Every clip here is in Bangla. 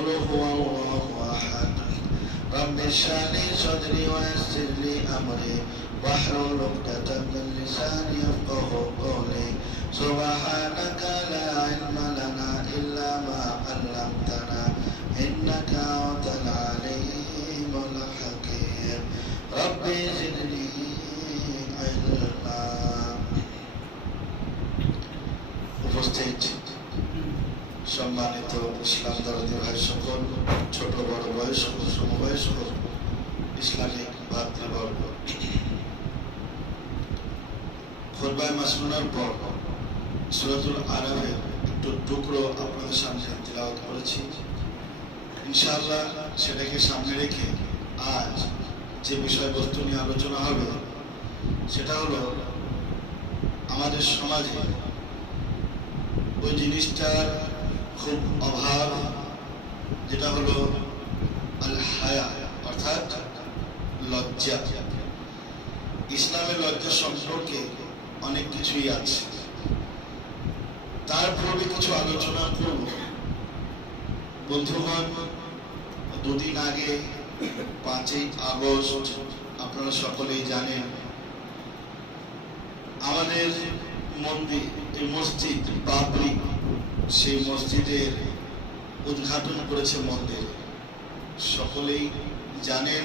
قل هو الله أحد رب اشرح لي صدري ويسر لي أمري واحلل عقدة من لساني يفقهوا قولي سبحانك لا علم لنا إلا ما علمتنا إنك أنت العليم الحكيم ربي زدني علما উপস্থিত সম্মানিত ইসলাম দরদি ভাই সকল, ছোট বড় বয়স্ক সমবয়স্ক ইসলামিক ভাতৃবর্গ, খুতবায়ে মাসনুনার পর সূরাতুল আরাফের একটু টুকরো আপনাদের সামনে তিলাওয়াত করেছি। ইনশাআল্লাহ সেটাকে সামনে রেখে আজ যে বিষয়বস্তু নিয়ে আলোচনা হবে সেটা হলো আমাদের সমাজে ওই জিনিসটার খুব অভাব, যেটা হলো আল হায়া অর্থাৎ লজ্জা। ইসলামের লজ্জা সম্পর্কে অনেক কিছুই আছে, তার পূর্বে কিছু আলোচনা করব। বন্ধুগণ, দুদিন আগে 5ই আগস্ট আপনারা সকলেই জানেন আমাদের মন্দির, এই মসজিদ বাবরি, সেই মসজিদের উদ্ঘাটন করেছে মন্দির। সকলেই জানেন,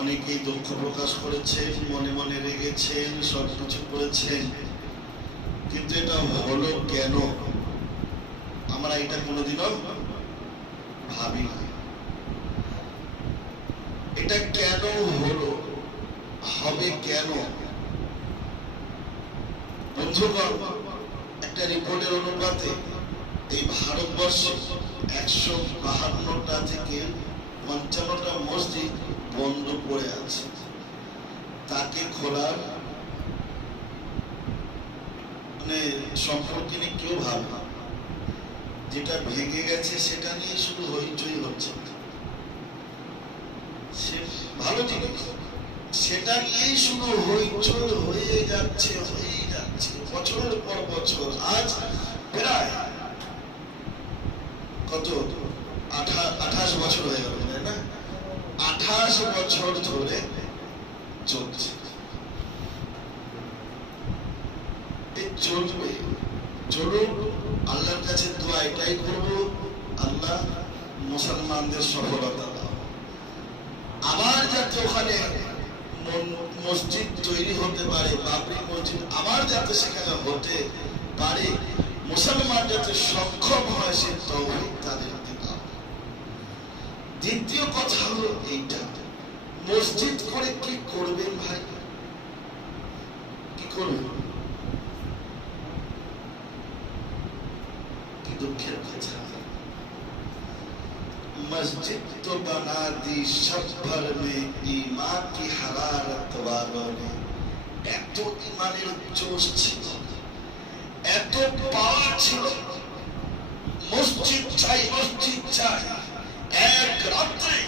অনেকেই দুঃখ প্রকাশ করেছেন, মনে মনে রেগেছেন, সব কিছু করেছেন, কিন্তু এটা হলো কেন আমরা এটা কোনোদিনও ভাবি না। এটা কেন হলো, হবে কেন? বন্ধুগণ, একটা রিপোর্টের অনুপাতে এই ভারতবর্ষে 152টা থেকে 55টা মসজিদ বন্ধ পড়ে আছে। তাকে খোলার সম্পর্কে নিয়ে কেউ ভাবে, যেটা ভেঙে গেছে সেটা নিয়ে শুধু হইচই হচ্ছে। সে ভালো জিনিস, সেটা নিয়েই শুধু হইচই হয়ে যাচ্ছে বছরের পর বছর। আজ প্রায় কত 28 বছর হয়ে গেল, তাই না? 28 বছর ধরে চলছে, চলবে, চলুন। আল্লাহর কাছে দোয়া এটাই করবো, আল্লাহ মুসলমানদের সফলতা দাও। আবার যাতে ওখানে মসজিদ তৈরি হতে পারে, বাবরি মসজিদ আবার যাতে সেখানে হতে পারে, মুসলমান যাতে সক্ষম হয়, সে তৌফিক তাদেরকে দাও। দ্বিতীয় কথা হলো এইটা, মসজিদ করে কি করবেন ভাই? কি করবেন? কি দুঃখের কথা, मस्जिद तो बना दी सब भर में ईमान की हरारत वालों ने। এত ইমানের জোশ ছিল, এত পাওয়ার ছিল, মসজিদ চাই মসজিদ চাই, এক রাত্রে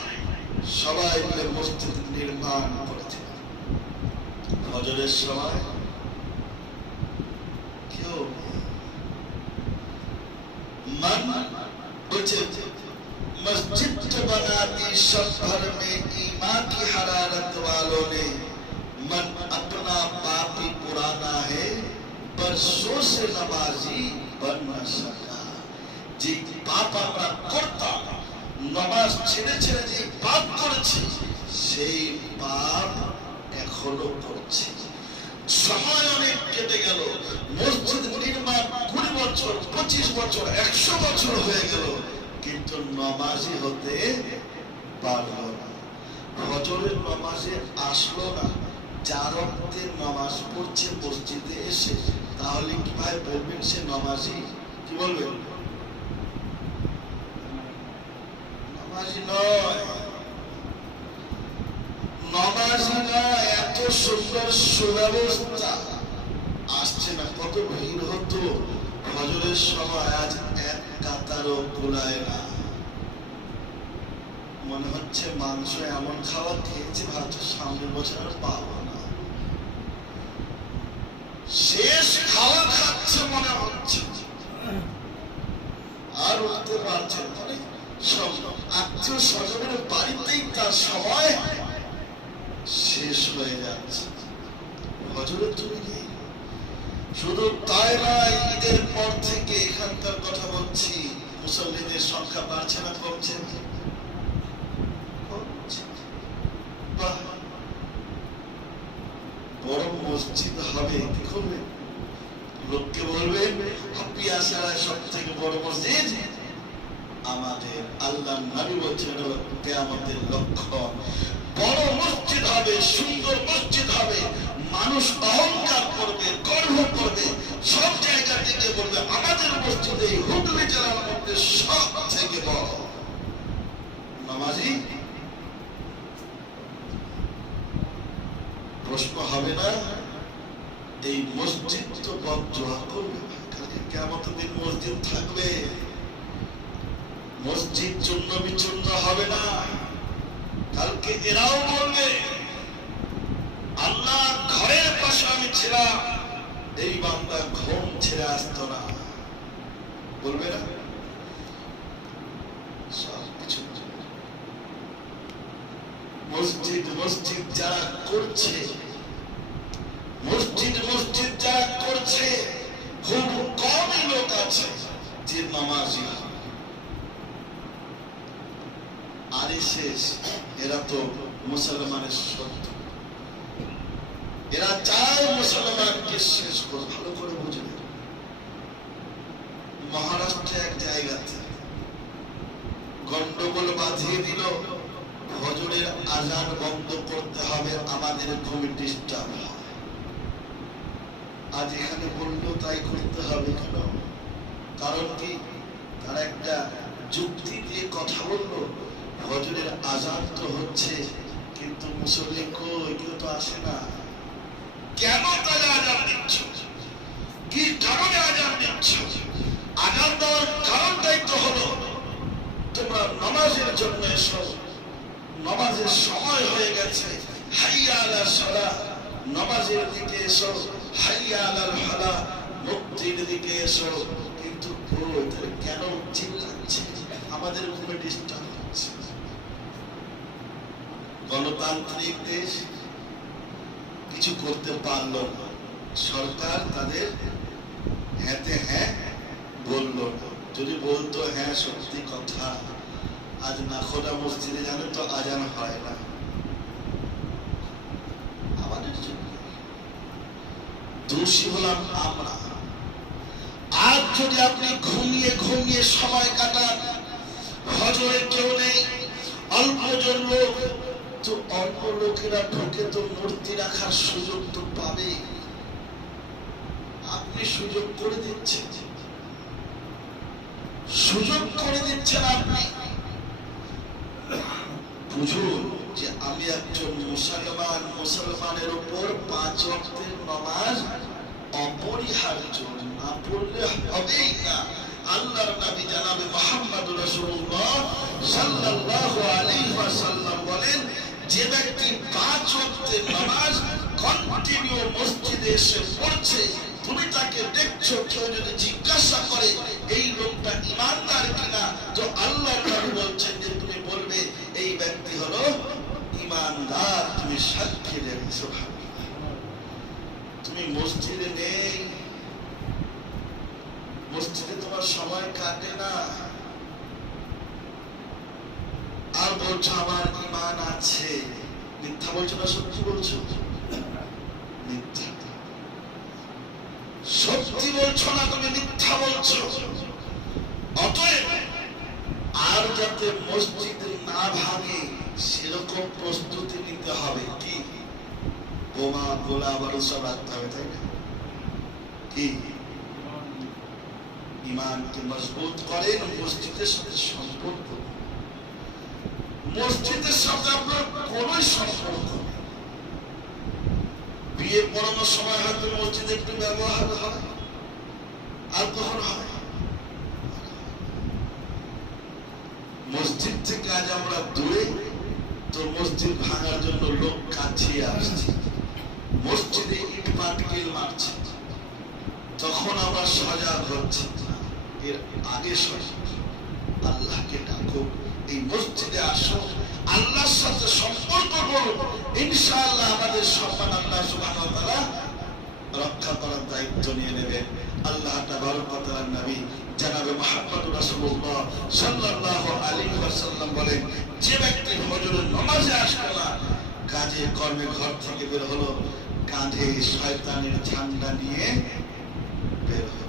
সবাই মিলে মসজিদ নির্মাণ করেছিল। ফজরের সময় কেউ মান বলছে मस्जिद तो बना दी सब भर में ईमान की हरारत वालों ने। मन अपना पाप ही पुराना है, बरसों से नमाजी बन न सका। যে পাপ আমরা করতাম, নামাজ ছেড়ে ছেড়ে যে পাপ করেছি, সেই পাপ এখনো করছি। সময় অনেক কেটে গেল, মসজিদ নির্মাণ 20 বছর, 25 বছর, 100 বছর হয়ে গেল, কিন্তু নামাজি হতে পারলো না। ফজরের নামাজে আসলো না, 4 ওয়াক্তের নামাজ পড়ছে মসজিদে এসে, তাহলে কি ভাই বলবেন সে নামাজি? কি বলবেন? নামাজি নয়, নামাজি নয়। এত সুন্দর সুব্যবস্থা আসছে না, কত ভিড় হতো ফজরের সময়, আজ এক কাতারও কুলায় না। মনে হচ্ছে মাংস এমন খাবার খেয়েছে, ভাবছে সামনের বছর আর পাবো না। শেষ খাওয়া খাচ্ছে মনে হচ্ছে, আর উঠতে পারছে না। সব আত্মীয় স্বজনের বাড়িতেই তার সময় শেষ হয়ে যাচ্ছে। হজরে তুমি নেই। শুধু তাই নয়, ঈদের পর থেকে এখানকার কথা বলছি, মুসল্লিদের সংখ্যা বাড়ছে না কমছে? বড় মসজিদ হবে, কি করবে? লোককে বলবে আপনি আসার সব থেকে বড় মসজিদ আমাদের। আল্লাহ নবী বলছেন কিয়ামতের লক্ষণ বড় মসজিদ হবে, সুন্দর মসজিদ হবে, মানুষ অহংকার করবে, গর্ব করবে, সব জায়গা থেকে বলবে আমাদের মসজিদে হুগলি জেলার মধ্যে সব থেকে বড় নামাজি। প্রশ্ন হবে না এই মসজিদ তো বদদোয়া করবে, কালকে কিয়ামতের দিন মসজিদ থাকবে, মসজিদ চূর্ণ বিচূর্ণ হবে না। কালকে এরাও বলবে আল্লাহ ঘরের পাশে আমি ছিলাম, এই বান্দা ঘুম ছেড়ে আসতো না, বলবে না? সবকিছু মসজিদ মসজিদ যারা করছে, মসজিদ মসজিদ যারা করছে, খুব কমই লোক আছে যে নামাজি। আরে শেষ, এরা তো মুসলমানের শত্রু, এরা চায় মুসলমানকে শেষ করে। ভালো করে বুঝবে, মহারাষ্ট্রে এক জায়গাতে গন্ডগোল বাঁধিয়ে দিল, ফজরের আজান বন্ধ করতে হবে, আমাদের ঘুম ডিস্টার্ব হয়। আজ এখানে বললো তাই করতে হবে কেন? কারণ কি? তারা একটা যুক্তি দিয়ে কথা বললো, ফজরের আজান তো হচ্ছে কিন্তু মুসল্লি কই, কেউ তো আসে না, কেন তাহলে আজান দিচ্ছ? কি কারণে আজান দিচ্ছ? আজান দেওয়ার কারণটাই তো হলো তোমরা নামাজের জন্য এসো, নামাজের সময় হয়ে গেছে, হাইয়া আলাস সালাহ, নামাজের দিকে এসো, হাইয়া আলাল ফালাহ, মুক্তির দিকে এসো। কিন্তু কেন চিল্লাচ্ছে? আমাদের ঘুমে ডিস্টার্ব হচ্ছে। গণতান্ত্রিক দেশ, কিছু করতে পারল না, সরকার তাদের হ্যাঁতে হ্যাঁ বলল না। যদি বলতো হ্যাঁ সত্যি কথা, আজ নাখোদা মসজিদে জানো তো আজান হয় না। আমাদের জন্য দোষী হলাম আমরা। আজ যদি আপনি ঘুমিয়ে ঘুমিয়ে সময় কাটান, হজরে কেউ নেই, অল্পজন লোক, তো অল্প লোকেরা ঢুকে তো মূর্তি রাখার সুযোগ তো পাবে। আপনি সুযোগ করে দিচ্ছেন, সুযোগ করে দিচ্ছেন আপনি। বুঝুন যে আমি একজন মুসলমান, মুসলমানের উপর 5 ওয়াক্তের নামাজ অপরিহার্য, না পড়লে হবেই না। আল্লাহর নবী জনাবে মুহাম্মদুর রাসূলুল্লাহ সাল্লাল্লাহু আলাইহি ওয়াসাল্লাম বলেন, যে ব্যক্তি 5 ওয়াক্তের নামাজ কন্টিনিউ মসজিদে এসে পড়ছে, তুমি তাকে দেখছো, কেউ যদি জিজ্ঞাসা করে এই লোকটা ইমানদার কিনা, তো আল্লাহর নবী বলছেন যে তুমি বলবে এই ব্যক্তি হলো ইমানদার, তুমি সাক্ষী দেবে। সুবহানাল্লাহ। তুমি মসজিদে নেই, মসজিদে তোমার সময় কাটে না, আর বলছো আমার ইমান আছে। মিথ্যা বলছো না সত্যি বলছো? মিথ্যা। সত্যি বলছো না, তুমি মিথ্যা বলছো। অতএব আর যাতে মসজিদ না ভাঙে সেরকম প্রস্তুতি নিতে হবে। কি? বোমা গোলা বারুদ সব রাখতে হবে, তাই না? কি? ইমানকে মজবুত করেন, মসজিদের সাথে সম্পর্ক। মসজিদের সাথে আপনার কোন সম্পর্ক নেই। বিয়ে পড়ানোর সময় হয়তো মসজিদে একটু ব্যবহার হয়, আর কখন হয়? মসজিদ থেকে আজ আমরা দূরে, তো মসজিদ ভাঙার জন্য লোক কাছে আসছে, মসজিদে ইট পাটকেল মারছে, তখন আমরা সজাগ হচ্ছে। এর আগে সজাগ, আল্লাহকে ডাকো। থাকুক, এই মসজিদে আসো, আল্লাহর সাথে সম্পর্ক করো, ইনশাআল্লাহ আমাদের সম্মান আল্লাহ সুবহানাহু ওয়া তাআলা রক্ষা করার দায়িত্ব নিয়ে নেবেন। আল্লাহ তাবারক ওয়া তাআলার নবী জনাবে মুহাম্মদুর রাসূলুল্লাহ সাল্লাল্লাহু আলাইহি ওয়াসাল্লাম বলেন, যে ব্যক্তি ফজরের নামাজে আসলো না, কাজে কর্মে ঘর থেকে বের হলো, কাঁধে শয়তানের ঝান্ডা নিয়ে বের হলো।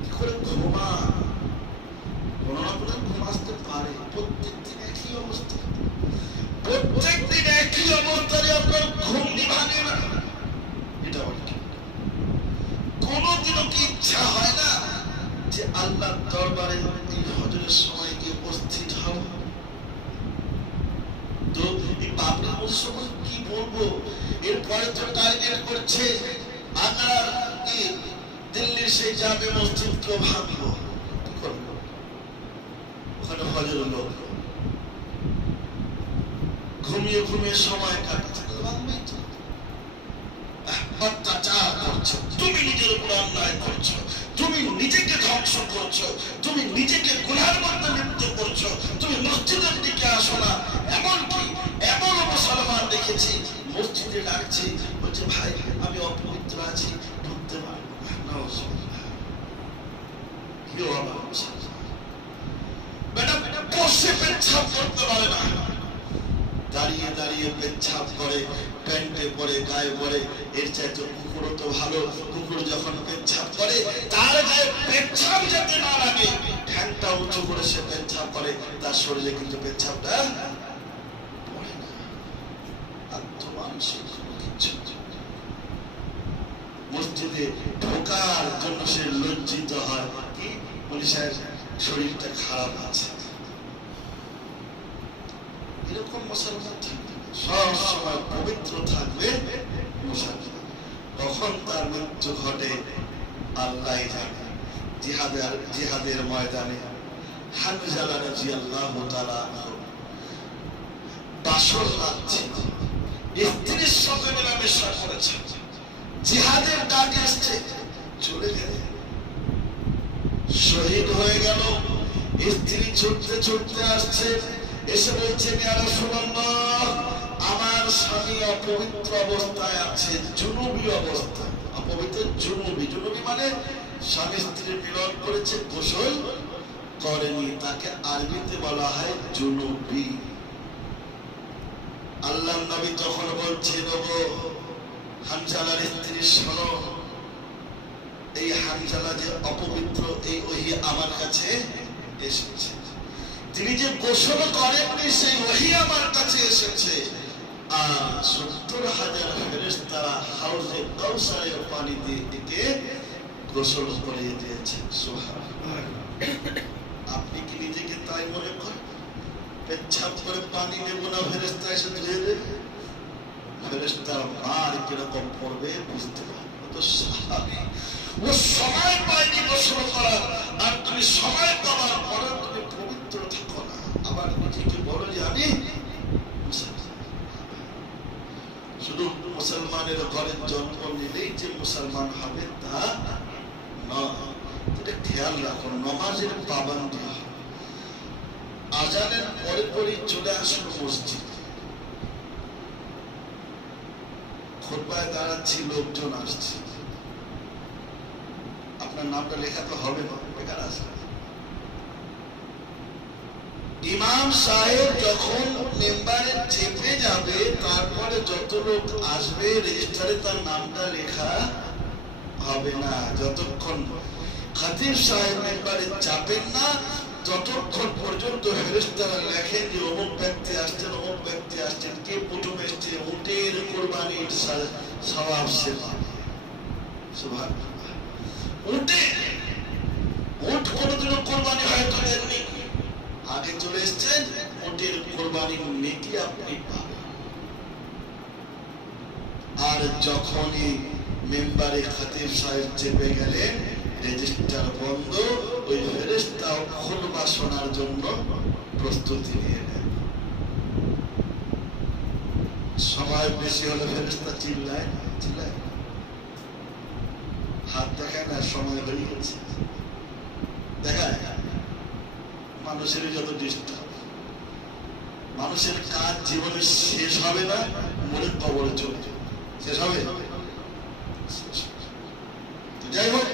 কি করে ঘুমা? কোনো না কোনো ঘুম আসতে পারে। প্রত্যেক দিন একই অবস্থা, প্রত্যেক দিন একই অবস্থায় আপনার ঘুম ভাঙে না, এটা বলি। কোনদিনও কি ইচ্ছা হয় না যে আল্লাহর দরবারে এই ফজরের সময় গিয়ে উপস্থিত হব? তো এই বাবরি মসজিদ কি বলবো, এরপরে তো টার্গেট করছে আগ্রার দিল্লির সেই জামে মসজিদকে ভাঙবো। কি করবো? ওখানে ফজরের লোক ঘুমিয়ে ঘুমিয়ে সময় কাটছে, ভাঙবেই তো। অত্যাচার করছো, তুমি নিজের উপর অন্যায় করছো, তুমি নিজেকে ধ্বংস করছো, তুমি নিজেকে গুনাহের মধ্যে লিপ্ত করছো, তুমি মসজিদের দিকে আসো না। এমনকি এমন মুসলমান দেখেছি মসজিদে ডাকছি, বলছে ভাই আমি অপবিত্র আছি, ঢুকতে পারবো না। কি অবাক বেটা, বসে পেচ্ছাপ করতে পারে না, দাঁড়িয়ে দাঁড়িয়ে পেচ্ছাপ করে, প্যান্টে পরে, গায়ে পরে। এর চাইতে কুকুরও তো ভালো, কুকুর যখন পেচ্ছাপ করে তার গায়ে পেচ্ছাপ যাতে না লাগে, ঠ্যাংটা উঁচু করে সে পেচ্ছাপ করে, তার শরীরে কিন্তু পেচ্ছাপটা পড়ে না। আত্মমানসিক কিচ্ছু। মসজিদে ঢোকার জন্য সে লজ্জিত হয়, কি বলি সাহেব শরীরটা খারাপ আছে। এরকম মুসলমান থাকবে, সব সময় পবিত্র থাকবে মুসলমান। কখন তার মৃত্যু ঘটে আল্লাহ জানে। জিহাদের ময়দানে হানজালা রাদিয়াল্লাহু তাআলা বাসর রাত ছিল, স্ত্রীর সাথে মেলামেশা করেছে, জিহাদের ডাক এসছে, চলে গেলেন, শহীদ হয়ে গেল। স্ত্রী ছুটতে ছুটতে আসছে, এসে বলছেন ইয়া রাসূলুল্লাহ, আমার স্বামী অপবিত্র অবস্থায় আছে, জুনুবি অবস্থায়। অপবিত্র জুনুবি, জুনুবি মানে স্বামী স্ত্রী মিলন করেছে, গোসল করেনি, তাকে আরবিতে বলা হয় জুনুবি। আল্লাহর নবী তখন বলছেন, ওগো হানজালার স্ত্রী শোনো, এই হানজালা যে অপবিত্র, এই ওহী আমার কাছে এসেছে। তিনি যে গোসল করেননি সেই ওহী আমার কাছে এসেছে, আর ৭০,০০০ ফেরেশতারা হাউজে কাউসারের পানি দিয়ে একে গোসল করিয়ে দিয়েছে। সুবহানাল্লাহ। আপনি কি নিজেকে তাই মনে করেন? পেচ্ছাপ করে পানি নেব না, ফেরেশতা এসে ধুয়ে দেবে? ফেরেশতার মার কিরকম পড়বে বুঝতে পারবে। তো সাহাবী ও সময় পায়নি গোসল করার, আর তুমি সময় পাওয়ার পরে তুমি পবিত্র থাকো না, আবার নিজেকে বলো যে আমি শুধু মুসলমানের ঘরে জন্ম নিলেই যে মুসলমান হবে তা নয়। এটা খেয়াল রাখো, নমাজের পাবন্দি হয়। আজানের পরে পরে চলে আসুন মসজিদ, খুতবায় দাঁড়াচ্ছি, লোকজন আসছে, আপনার নামটা লেখা তো হবে না, বেকার আসবে। ইমাম সাহেব যখন মেম্বারে চেপে যাবে, তারপরে যত লোক আসবে রেজিস্টারে তার নামটা লেখা হবে না। যতক্ষণ খতিব সাহেব মেম্বারে চাপেন না, ততক্ষণ পর্যন্ত ফেরেশতারা লেখেন যে অমুক ব্যক্তি আসছেন, অমুক ব্যক্তি আসছেন, কে প্রথম এসছে, উটের কোরবানির সওয়াব সে পাবে। সুবহানাল্লাহ। উট কোনদিনও কোরবানি হয়তো দেননি, আগে চলে এসছেন, উটের কোরবানির নেকি আপনি পাবেন। আর যখনই মেম্বারে খতিব সাহেব চেপে গেলেন, রেজিস্টার বন্ধ, ওই ফেরেশতা খুতবা শোনার জন্য প্রস্তুতি নিয়ে নেন। সময় বেশি হলে ফেরেশতা চিল্লায়, চিল্লায়, হাত দেখায় না, সময় হয়ে গেছে, দেখায় মানুষের যত ডিস্টার্ব, মানুষের কাজ জীবনে শেষ হবে না, মনে কবরে চলে যাবে, শেষ হবে। যাই হোক,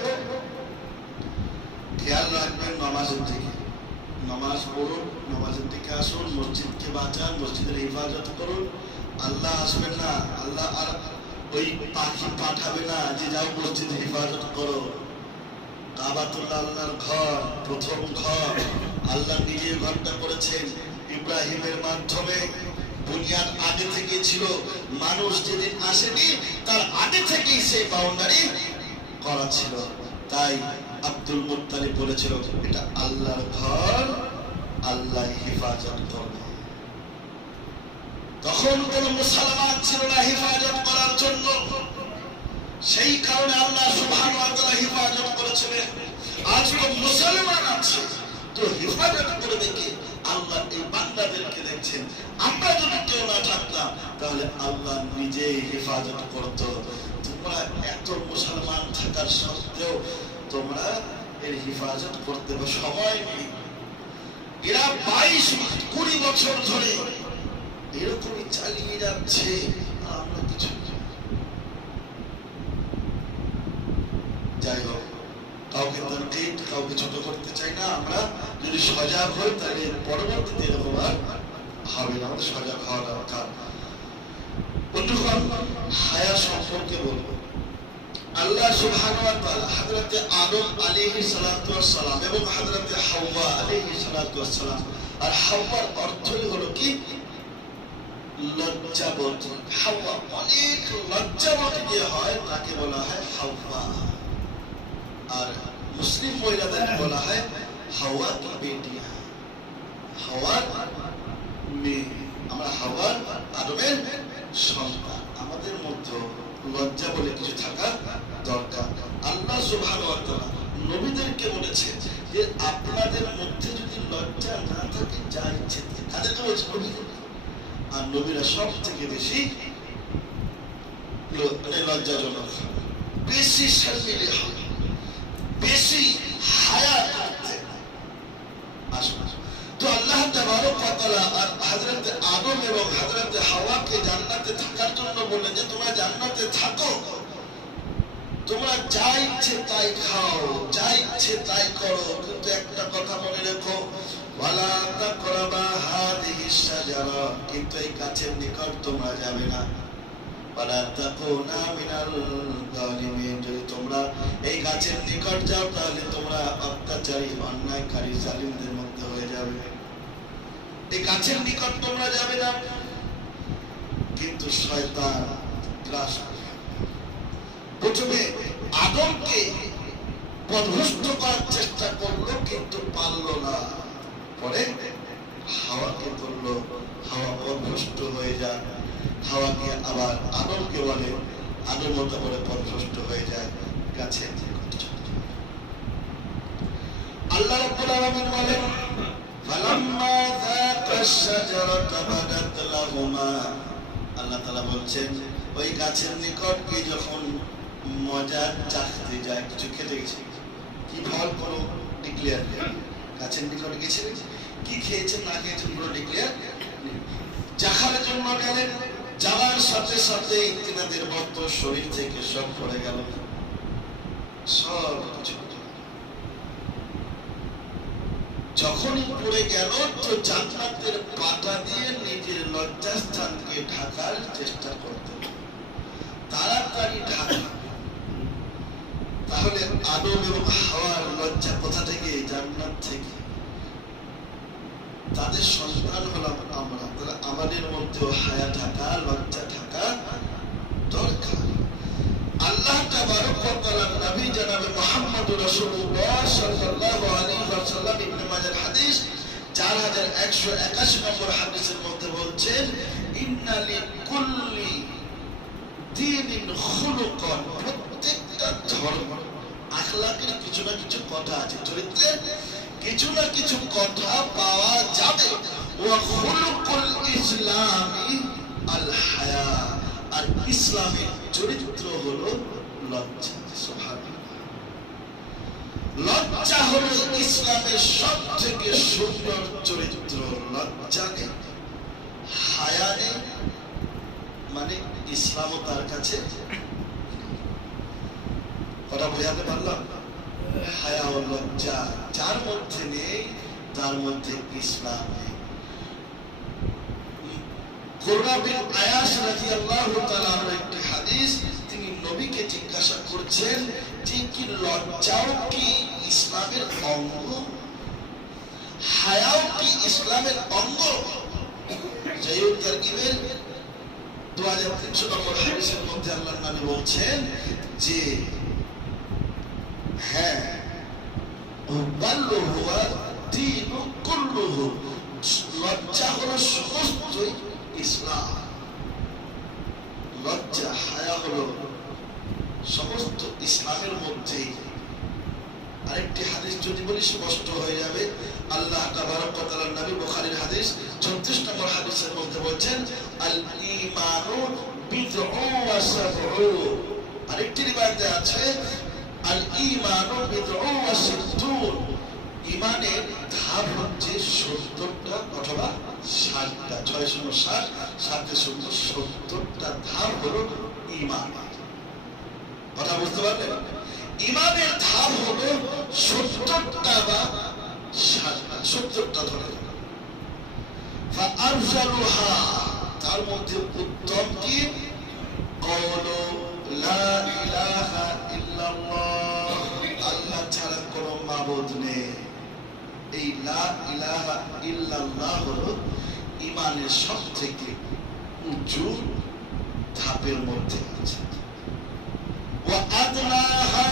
খেয়াল রাখবেন নামাজের দিকে, নামাজ পড়ুন, নামাজের দিকে আসুন, মসজিদকে বাঁচান, মসজিদের হেফাজত করুন। আল্লাহ আসবেন না, আল্লাহ আর ওই পাখি পাঠাবে না যে যাও মসজিদ হেফাজত করো। কাবাতুল্লাহ আল্লাহর ঘর, প্রথম ঘর, আল্লাহ নিজে ঘরটা করেছেন ইব্রাহিমের মাধ্যমে। বুনিয়াদ আগে থেকে ছিল, মানুষ যেদিন আসেনি তার আগে থেকেই সেই বাউন্ডারি করা ছিল। তাই আব্দুল মুত্তালিব বলেছিল এটা আল্লাহর ঘর, আল্লাহ হেফাজত করবে। তখন কোন মুসলমান ছিল না হেফাজত করার জন্য, সেই কারণে আল্লাহ সুবহানাহু ওয়া তাআলা হেফাজত করেছিলেন। আজ তো মুসলমান আছে, তো হেফাজত করে দেখে আল্লাহ এই বান্দাদেরকে দেখছেন। আমরা যদি কেউ না থাকতাম তাহলে আল্লাহ নিজেই হেফাজত করত। তোমরা এত মুসলমান থাকার সত্ত্বেও তোমরা এর হেফাজত করতে সময় নেই। এরা 22-20 বছর ধরে এরকমই চালিয়ে যাচ্ছে, আমরা কিছু। যাই হোক, কাউকে তানকিদ, কাউকে ছোট করতে চাই না। আমরা যদি সজাগ হই তাহলে পরবর্তীতে এরকম আর হবে না। আমাদের সজাগ হওয়া দরকার। বন্ধুগণ, হায়া সম্পর্কে বলবো। আল্লাহ সুবহানাহু ওয়া তাআলা হযরত আদম আলাইহিস সালাতু ওয়াস সালাম এবং হযরত হাওয়া আলাইহিস সালাতু ওয়াস সালাম, আর হাওয়ার অর্থই হলো কি লজ্জাবতী। হাওয়া অনেক লজ্জাবতী যে হয় তাকে বলা হয় হাওয়া, আর মুসলিম মহিলাদেরকে বলা হয় হাওয়া কি বেটিয়া, হাওয়ার মেয়ে। আমরা হাওয়ার আদমের সন্তান। আমাদের মধ্যে লজ্জা বলে কিছু থাকা দরকার। আল্লাহ সুবহানাহু ওয়া তাআলা নবীদেরকে বলেছেন যে আপনাদের মধ্যে যদি লজ্জা না থাকে যা ইচ্ছে তাদেরকে বলছে নবীদের। আর নবীরা সব থেকে বেশি লজ্জাজনক, বেশি শর্মিলী হয়, বেশি হায়া করতে। আসুন, তো আল্লাহ তাবারক ওয়া তাআলা আর হযরত আদম এবং হযরত হাওয়াকে জান্নাতে থাকার জন্য বললেন যে তোমরা জান্নাতে থাকো, তোমরা যা ইচ্ছে তাই খাও, যা ইচ্ছে তাই করো, কিন্তু একটা কথা মনে রেখো, ওয়ালা তাকরাবা হাযিহিস শাজারা, কিন্তু এই গাছের নিকট তোমরা যাবে না। ওয়ালা তাকুনা মিনাল যালিমিন, যদি তোমরা এই গাছের নিকট যাও তাহলে তোমরা অত্যাচারী, অন্যায়কারী, জালিমদের মধ্যে হয়ে যাবে। এই গাছের নিকট তোমরা যাবে না। কিন্তু শয়তান গ্রাস করে প্রথমে আদমকে পথভ্রষ্ট করার চেষ্টা করলো, কিন্তু পারলো না। পরে হাওয়াকে বললো হাওয়া পথভ্রষ্ট হয়ে যায়। হাওয়াকে আবার আদমকে বলে আদম মতো করে পথভ্রষ্ট হয়ে যায়, গাছের নিকট চলে যায়। আল্লাহ রাব্বুল আলামিন বলেন ফালাম্মা যাকাশ শাজারাতা বাদাত লাহুমা, আল্লাহ তাআলা বলছেন ওই গাছের নিকট গিয়ে যখন মজা চাখতে যায়, কিছু খেতে গেছে, কি ফল কোনো ডিক্লেয়ার নেই। গাছের নিকট গেছে, কি খেয়েছেন না খেয়েছেন পুরো ডিক্লেয়ার। চাখার জন্য গেলেন, যাওয়ার সাথে সাথে তিনাদের মত শরীর থেকে সব পড়ে গেল, সব কিছু। যখনই পড়ে গেল তো জান্নাতের পাতা দিয়ে নিজের লজ্জাস্থানকে ঢাকার চেষ্টা করতে, তাড়াতাড়ি ঢাকা। তাহলে আদম এবং হাওয়ার লজ্জা কোথা থেকে? জান্নাত থেকে। তাদের সন্তান হলাম আমরা, তাহলে আমাদের মধ্যে হায়া থাকা, লজ্জা থাকা দরকার। আল্লাহ তাবারক ওয়া তাআলা নবী জনাবে মুহাম্মদুর রাসূলুল্লাহ সাল্লাল্লাহু আলাইহি ওয়াসাল্লাম ইবনে মাজাহ হাদিস 4181 নম্বর হাদিসের মধ্যে বলছেন ইন্না লিকুল্লি দীনিন খুলুকান, প্রত্যেকটা ধর্ম আখলাকের কিছু না কিছু কথা আছে, চরিত্রের কিছু না কিছু কথা পাওয়া যাবে। ওয়া খুলুকুল ইসলামি আল হায়া, আর ইসলামের চরিত্র হলো লজ্জা। সুবহানাল্লাহ, লজ্জা হলো ইসলামের সবথেকে সুন্দর চরিত্র। লজ্জা নেই, হায়া নেই, মানে ইসলামও তার কাছে। কথা বোঝাতে পারলাম? হায়া ও লজ্জা যার মধ্যে নেই তার মধ্যে ইসলাম নেই। কুররা বিন আয়াস রাদিয়াল্লাহু তাআলা একটি হাদিস, তিনি নবীকে জিজ্ঞাসা করছেন যে কি লজ্জাও কি ইসলামের অঙ্গ, হায়াও কি ইসলামের অঙ্গ? জাইয়ুত তারগিবের 2300 নম্বর হাদিসের মধ্যে আল্লাহর নবী বলছেন যে হ্যাঁ, বাল্লু হুয়া দীনু কুল্লুহু, লজ্জা হলো সমস্তই ইসলাম। লজ্জা হায়া হলো সমস্ত ইসলামের মধ্যে। আরেকটি হাদিস যদি বলি স্পষ্ট হয়ে যাবে। আল্লাহ তাবারক ওয়া তাআলার নবী বুখারীর হাদিস 36 নম্বর হাদিসের মধ্যে বলেন আল ঈমানু বিদউন ওয়া সাবউন। আরেকটি রিওয়ায়াতে আছে আল ঈমানু বিদউন ওয়া সিত্তুন, ঈমানের ধাপ হচ্ছে 70টা অথবা 60টা। 660 70টা ধাপ হলো ঈমান। কথা বুঝতে পারলেন? ঈমানের ধাপ হলো 70টা বা 70টা ধরে। ফাআরজালুহা, তার মধ্যে উত্তম কি? কওলু লা ইলাহা ইল্লাল্লাহ, আল্লাহ ছাড়া কোনো মাবুদ নেই। এই লা ইলাহা ইল্লাল্লাহ হলো ঈমানের সবথেকে উঁচু ধাপের মধ্যে আছে। ওয়া আদনাহা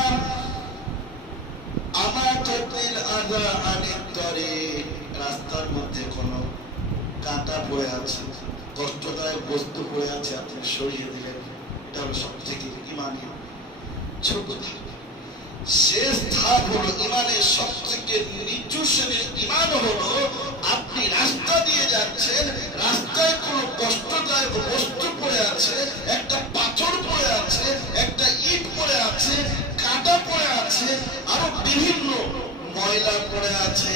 আমাতাতিল আযা আনিত তরিক, রাস্তার মধ্যে কোনো কাঁটা পড়ে আছে, কষ্টদায়ক বস্তু পড়ে আছে, আপনি সরিয়ে দিলেন, এটা হলো সবথেকে ঈমানের ছোট ধাপ। শেষ ধাপ হলো ঈমানের সবথেকে নিচু শ্রেণীর ঈমান হলো আপনি রাস্তা দিয়ে যাচ্ছেন, রাস্তায় কোনো কষ্টদায়ক বস্তু পড়ে আছে, একটা পাথর পড়ে আছে, একটা ইট পড়ে আছে, কাঁটা পড়ে আছে, আরো বিভিন্ন ময়লা পড়ে আছে,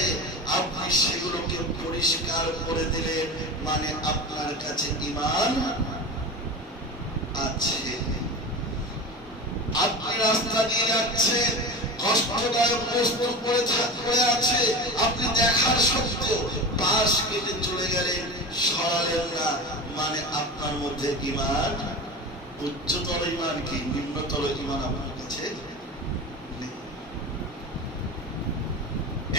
আপনি সেগুলোকে পরিষ্কার করে দিলেন, মানে আপনার কাছে ঈমান আছে। আপনি রাস্তা দিয়ে যাচ্ছেন, কষ্টদায়ক বস্তু পড়ে আছে, আপনি দেখার সত্ত্বেও পাশ কেটে চলে গেলেন, সরালেন না, মানে আপনার মধ্যে ঈমান। উচ্চতর ঈমান কি নিম্নতর ঈমান আপনার কাছে নেই।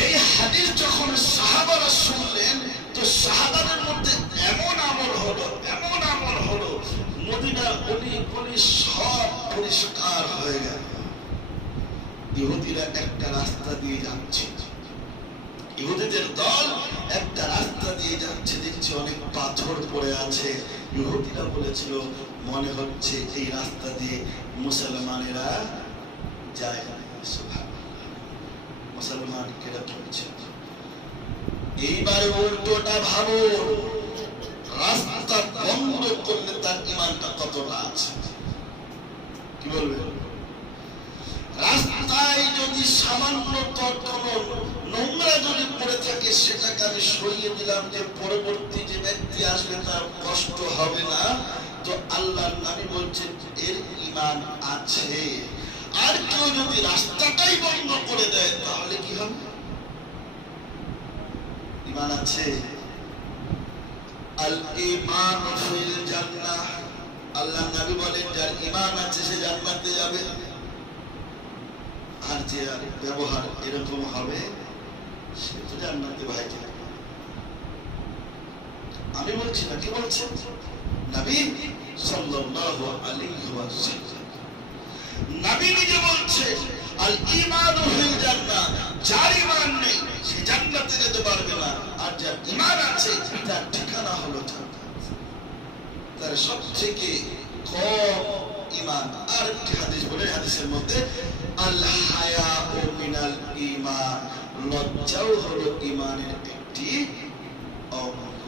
এই হাদিস যখন সাহাবারা শুনলেন, তো সাহাবাদের মধ্যে এমন আমল হলো মদিনার অলি গলি সব পরিষ্কার হয়ে গেল। ইহুদিরা একটা রাস্তা দিয়ে যাচ্ছে, ইহুদিদের দল একটা রাস্তা দিয়ে যাচ্ছে, দেখছে অনেক পাথর পড়ে আছে। ইহুদিরা বলেছিল মনে হচ্ছে এই রাস্তা দিয়ে মুসলমানেরা যায় না। মুসলমান কেরা চলছে। এইবারে উল্টোটা ভাবো, রাস্তা বন্ধ করলে তার ঈমানটা কতটা আছে, কি বলবে? রাস্তায় যদি সামান্য কোনো নোংরা যদি পড়ে থাকে, সেটাকে আমি সরিয়ে দিলাম যে পরবর্তী যে ব্যক্তি আসবে তার কষ্ট হবে না, তো আল্লাহর নবী বলছেন এর ঈমান আছে। আর কেউ যদি রাস্তাটাই বন্ধ করে দেয় তাহলে কি হবে? ঈমান আছে। আল ঈমান ফিল জান্নাহ, আল্লাহর নবী বলেন যার ঈমান আছে সে জান্নাতে যাবে। আর যে ব্যবহার এরকম হবে সে তো জান্নাতে ভাই যাবে। আমি বলছি না, কি বলছেন নবী সাল্লাল্লাহু আলাইহি ওয়াসাল্লাম? নবী নিজে বলছে আল ঈমানু ফিল জান্নাহ, যার ঈমান নেই সে জান্নাতে যেতে পারবে না, আর যার ঈমান আছে তার ঠিকানা হলো জান্নাত। তার সবথেকে কম ঈমান। আর একটি হাদিস বলে, হাদিসের মধ্যে আল হায়াউ মিনাল ঈমান, লজ্জাও হলো ঈমানের একটি অঙ্গ।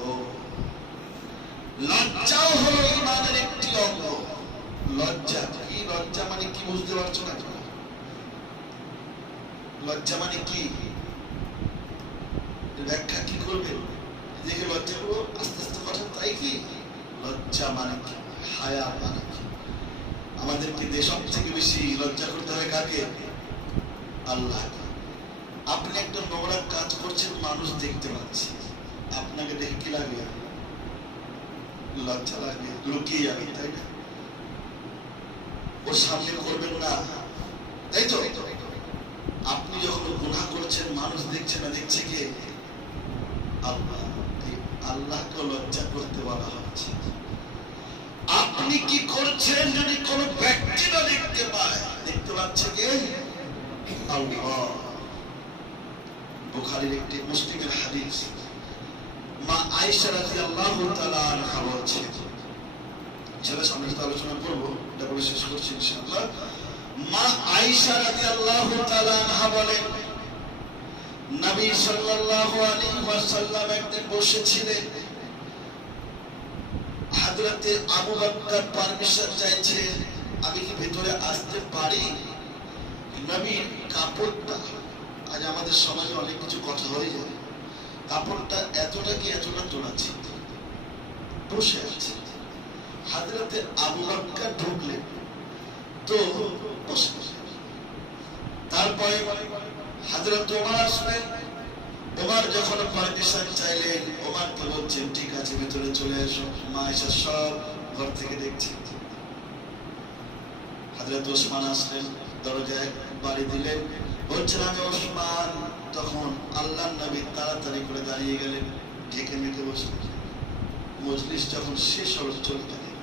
লজ্জাও হলো ঈমানের একটি অঙ্গ। লজ্জা কি? লজ্জা মানে কি বুঝতে পারছো না? লজ্জা লজ্জা মানে কি, ব্যাখ্যা কি করবেন? দেখে লজ্জা করবো আস্তে আস্তে কথা, তাই কি? লজ্জা মানে কি, হায়া মানে কি? আমাদেরকে সব থেকে বেশি লজ্জা করতে হবে কাকে? আল্লাহ। আপনি একটা নোংরা কাজ করছেন, মানুষ দেখতে পাচ্ছে, আপনাকে দেখে কি লাগে? লজ্জা লাগে, লুকিয়ে যাবে, তাই না? ওর সামনে করবেন না, তাই তো? আপনি যখন গুনাহ করছেন, মানুষ দেখছে না, দেখছে কে? আল্লাহ। আল্লাহকে লজ্জা করতে বলা হচ্ছে। আপনি কি করছেন যদি কোন ব্যক্তি না দেখতে পায়, দেখতে পাচ্ছে কে? আল্লাহ। বুখারীর একটি, মুসলিমের হাদিস, মা আয়েশা রাদিয়াল্লাহু তাআলা আনহা বলছেন, ইনশাআল্লাহ সামনে আলোচনা করব, এটা বলে শেষ করছি ইনশাআল্লাহ। মা আয়েশা রাদিয়াল্লাহু তাআলা আনহা বলেন, নবী সাল্লাল্লাহু আলাইহি ওয়াসাল্লাম একদিন বসেছিলেন, হযরতে আবু বকর পারমিশন চাইছে, আমি কি ভিতরে আসতে পারি? নবীর কাপড়টা, আজ আমাদের সমাজে অনেক কিছু কথা হয়ে যায়, কাপড়টা এতটা কি এতটা তোলা ছিল, বসে আছে। হযরতে আবু বকর ঢুকলেন তো বসে, তারপরে হযরত ওমর আসলেন। ওমর যখন পারমিশন চাইলেন, ওমরকে বলছেন ঠিক আছে ভিতরে চলে এসো। মা আয়েশা সব ঘর থেকে দেখছেন। হযরত ওসমান আসলেন, দরজায় বাড়ি দিলেন, বলছেন আমি ওসমান। তখন আল্লাহর নবী তাড়াতাড়ি করে দাঁড়িয়ে গেলেন, ঢেকে মেকে বসলেন। মজলিস যখন শেষ হলো চলে গেলেন,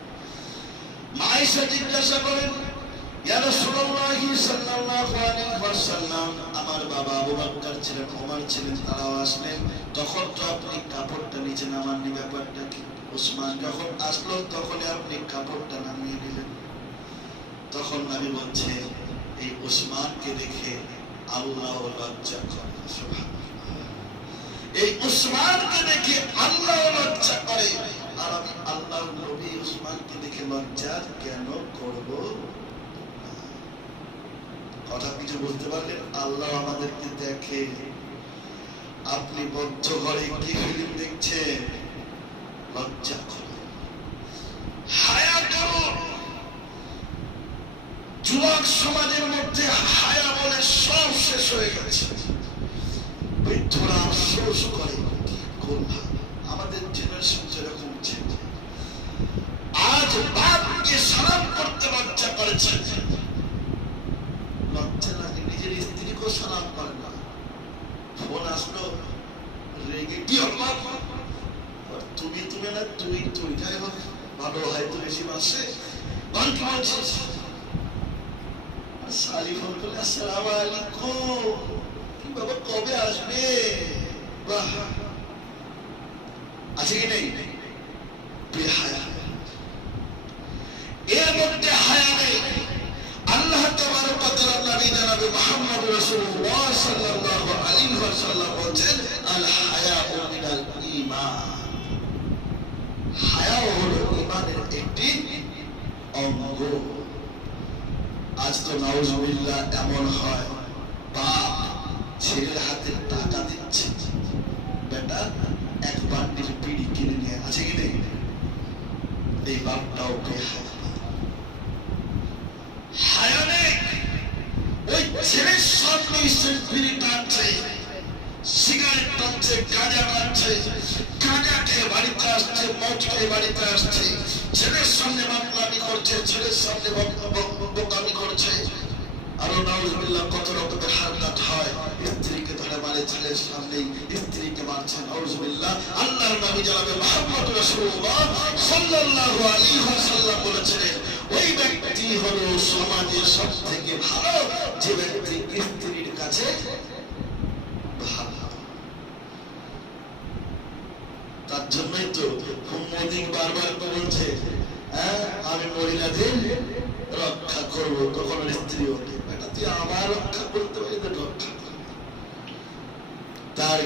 মা আয়েশা জিজ্ঞাসা করেন, ইয়া রাসূলুল্লাহ সাল্লাল্লাহু আলাইহি ওয়াসাল্লাম, আমার বাবা আবু বকর ছিলেন, ওমর ছিলেন, তারাও আসলেন, তখন তো আপনি কাপড়টা নিচে নামাননি, ব্যাপারটা কি? ওসমান যখন আসলো তখন আপনি কাপড়টা নামিয়ে নিলেন। তখন নবী বলছে, এই ওসমানকে দেখে আল্লাহ লজ্জা করে। সুবহানাল্লাহ। এই ওসমানকে দেখে আল্লাহ লজ্জা করে, আর আমি আল্লাহর নবী ওসমানকে দেখে লজ্জা কেন করব? কথা কিছু বুঝতে পারলেন? আল্লাহ আমাদেরকে দেখে। আপনি বদ্ধ ঘরে কি ফিল্ম দেখছেন? লজ্জা করুন, হায়া করুন। যুবক সমাজের মধ্যে হায়া বলে সব শেষ হয়ে গেছে। বৃদ্ধরা আফসোস করে, কি করলাম, আমাদের জেনারেশন যেরকম ছিল, আজ বাপকে সালাম করতে লজ্জা করেছে, লজ্জা লাগে, নিজের স্ত্রীকেও সালাম করে না। ফোন আসলো, রেগে কি তুমি তুমি না তুই তুই, যাই হোক ভালো হয় তো বেশি বাসে। শালি ফোন করলে আসসালামু আলাইকুম, কি বাবা কবে আসবে? বাহ, আছে কি নেই? বেহায়া, এর মধ্যে হায়া নেই। আল্লাহ তাবারক ওয়া তাআলা নবী জনাব মুহাম্মদ রাসূলুল্লাহ সাল্লাল্লাহু আলাইহি ওয়াসাল্লাম বলেন, আল হায়াউ মিনাল ঈমান। হায়া হলো ঈমানের একটি অঙ্গ। আজ তো নাউজুবিল্লাহ এমন হয়, বাপ ছেলের হাতে টাকা দিচ্ছে, বেটা এক বান্ডিল বিড়ি কিনে নিয়ে, আছে কি নেই? এই বাপটাও বেহায়া। হায়া নেই, ওই ছেলের সামনে বিড়ি টানছে, সিগারেট টানছে, গাঁজা টানছে, গাঁজা খেয়ে বাড়িতে আসছে, মদ খেয়ে বাড়িতে আসছে, ছেলের সামনে মাতলামি করছে, ছেলের সামনে বোকামি করছে। আরো নাউজুবিল্লাহ কত রকমের হারকাত হয়, স্ত্রীকে ধরে মারে, ছেলের সামনেই স্ত্রীকে মারছে, নাউজুবিল্লাহ। আল্লাহর নবী জনাব মুহাম্মদ রাসূলুল্লাহ সাল্লাল্লাহু আলাইহি ওয়াসাল্লাম বলেছিলেন, ওই ব্যক্তি হলো সমাজের সবথেকে ভালো যে ব্যক্তি স্ত্রীর কাছে ভালো। তার জন্যই তো মোদিন বারবার বলছে, আমি মহিলাদের রক্ষা করব, তখন স্ত্রী ওঠে, এটা তুই আমার রক্ষা করতে পারি, রক্ষা করবে। তার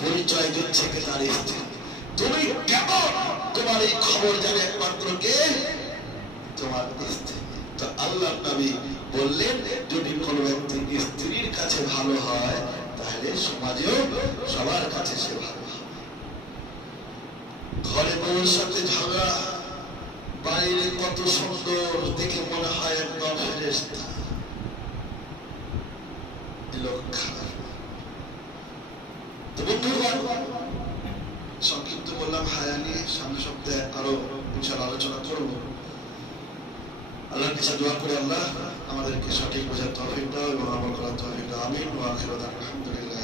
পরিচয় দিচ্ছে কে? তার স্ত্রী। তুমি কেমন, তোমার এই খবর জানে একমাত্র কে? তোমার স্ত্রী। তো আল্লাহ নবী বললেন যদি কোনো ব্যক্তি স্ত্রীর কাছে ভালো হয় তাহলে সমাজেও সবার কাছে সে ভালো হবে। ঘরে বউর সাথে ঝগড়া, বাইরে কত সুন্দর দেখে মনে হয় একদম ফেরেশতা, লোক খারাপ। তো বন্ধুগণ, সংক্ষিপ্ত বললাম হায়া নিয়ে, সামনে সপ্তাহে আরো ইনশাআল্লাহ আলোচনা করব। আল্লাহর কাছে দোয়া করি আল্লাহ আমাদেরকে সঠিক বোঝার তৌফিক দাও এবং আমল করার তৌফিক দাও। আমিন ওয়া আখিরু দাওয়ানা আলহামদুলিল্লাহ।